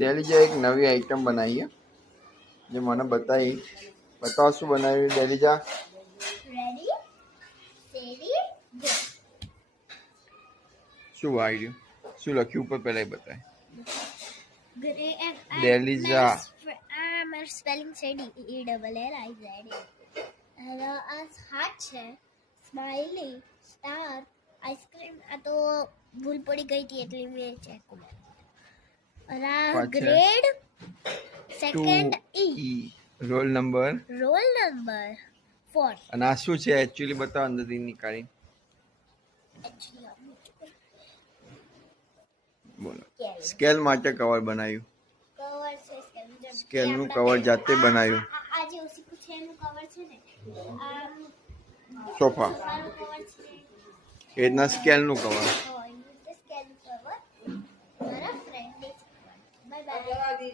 डेलीजा एक नवी आइटम बनाई है जो मैंने बताई। बताओ शू बनाई डेलीजा। रेडी सेडी गो। शू आई शू लख्यू ऊपर पहले ही बताए। डेलीजा मेरा स्पेलिंग से E double L I Z heart है स्माइली स्टार आइसक्रीम आ तो भूल पड़ी गई थी એટલે મેં ચેક કર્યા। Grade second E roll number 4 અને આ શું છે एक्चुअली बताओ અંદરથી નીકાળી બોલો। સ્કેલ માટે કવર બનાવ્યું। કવર છે સ્કેલ નું કવર જાતે બનાવ્યું। આ જે ઓસી કુછ એનું કવર છે ને આ સોફા કવર છે એના સ્કેલ નું કવર। સ્કેલ કવર મારા ફ્રેન્ડ બાય બાય।